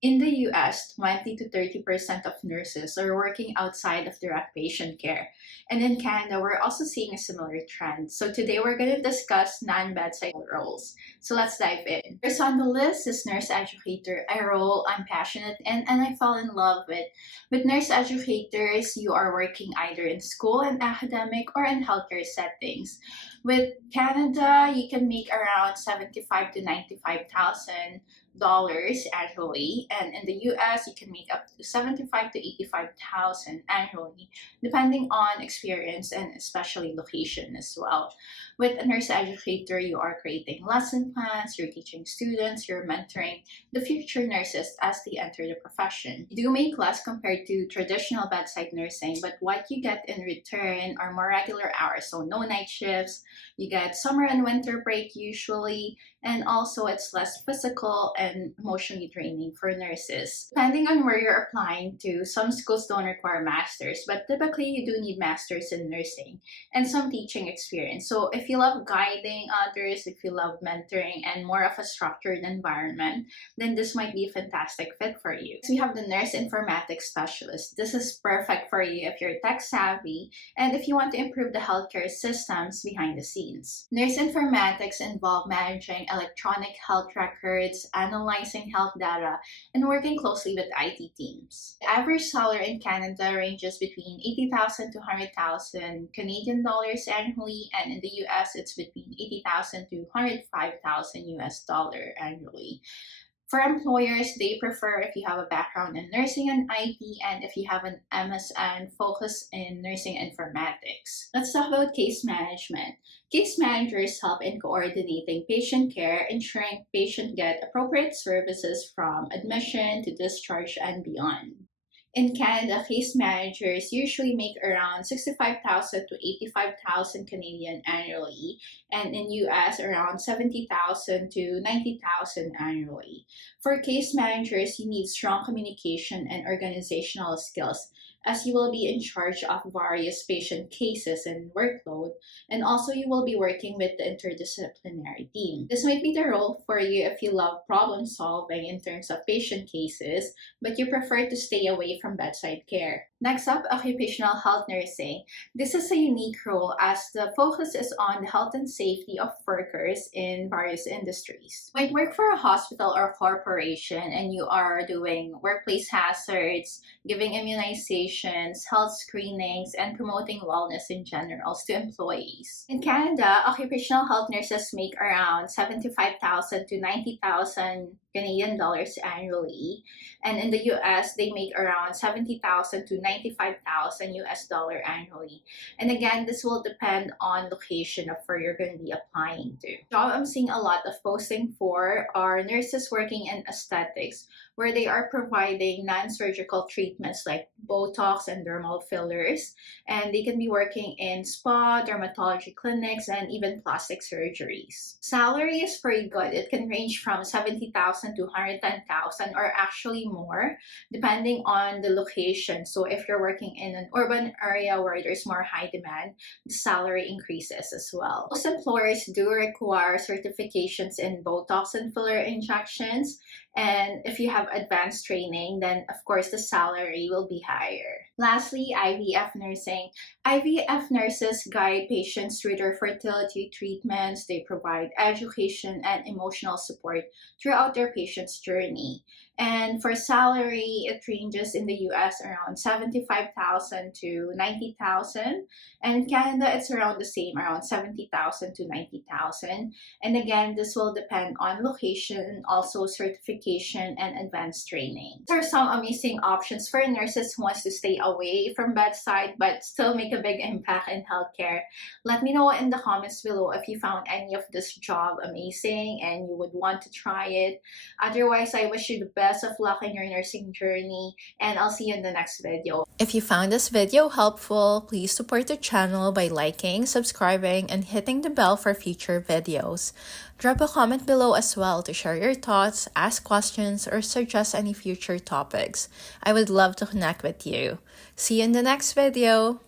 In the US, 20 to 30% of nurses are working outside of direct patient care. And in Canada, we're also seeing a similar trend. So today we're going to discuss non-bedside roles. So let's dive in. First on the list is nurse educator, a role I'm passionate in and I fell in love with. With nurse educators, you are working either in school and academic or in healthcare settings. With Canada, you can make around 75 to 95,000 dollars annually, and in the US you can make up to 75 to 85,000 annually, depending on experience and especially location as well. With a nurse educator, you are creating lesson plans, you're teaching students, you're mentoring the future nurses as they enter the profession. You do make less compared to traditional bedside nursing, but what you get in return are more regular hours, so no night shifts. You get summer and winter break usually, and also it's less physical and emotionally draining for nurses. Depending on where you're applying to, some schools don't require masters, but typically you do need masters in nursing and some teaching experience. So if you love guiding others, if you love mentoring and more of a structured environment, then this might be a fantastic fit for you. So we have the nurse informatics specialist. This is perfect for you if you're tech savvy and if you want to improve the healthcare systems behind the scenes. Nurse informatics involve managing electronic health records, analyzing health data, and working closely with IT teams. The average salary in Canada ranges between 80,000 to 100,000 Canadian dollars annually, and in the US, it's between 80,000 to 105,000 US dollar annually. For employers, they prefer if you have a background in nursing and IT and if you have an MSN focus in nursing informatics. Let's talk about case management. Case managers help in coordinating patient care, ensuring patients get appropriate services from admission to discharge and beyond. In Canada, case managers usually make around 65,000 to 85,000 Canadian annually, and in US around 70,000 to 90,000 annually. For case managers, you need strong communication and organizational skills as you will be in charge of various patient cases and workload, and also you will be working with the interdisciplinary team. This might be the role for you if you love problem solving in terms of patient cases, but you prefer to stay away from bedside care. Next up, occupational health nursing. This is a unique role as the focus is on the health and safety of workers in various industries. When you work for a hospital or corporation and you are doing workplace hazards, giving immunizations, health screenings, and promoting wellness in general to employees. In Canada, occupational health nurses make around 75,000 to 90,000 Canadian dollars annually, and in the US, they make around 70,000 to 95,000 US dollar annually. And again, this will depend on location of where you're going to be applying to. Job I'm seeing a lot of posting for are nurses working in aesthetics, where they are providing non-surgical treatments like Botox and dermal fillers, and they can be working in spa, dermatology clinics, and even plastic surgeries. Salary is pretty good. It can range from 70,000 to 110,000 or actually more depending on the location. So if you're working in an urban area where there's more high demand, the salary increases as well. Most employers do require certifications in Botox and filler injections, and if you have advanced training, then of course the salary will be higher. Lastly, IVF nursing. IVF nurses guide patients through their fertility treatments. They provide education and emotional support throughout their patient's journey. And for salary, it ranges in the US around 75,000 to 90,000. And in Canada, it's around the same, around 70,000 to 90,000. And again, this will depend on location, also certification and advanced training. There are some amazing options for nurses who wants to stay away from bedside but still make a big impact in healthcare. Let me know in the comments below if you found any of this job amazing and you would want to try it. Otherwise, I wish you the best of luck in your nursing journey, and I'll see you in the next video. If you found this video helpful, please support the channel by liking, subscribing, and hitting the bell for future videos. Drop a comment below as well to share your thoughts, ask questions, or suggest any future topics. I would love to connect with you. See you in the next video!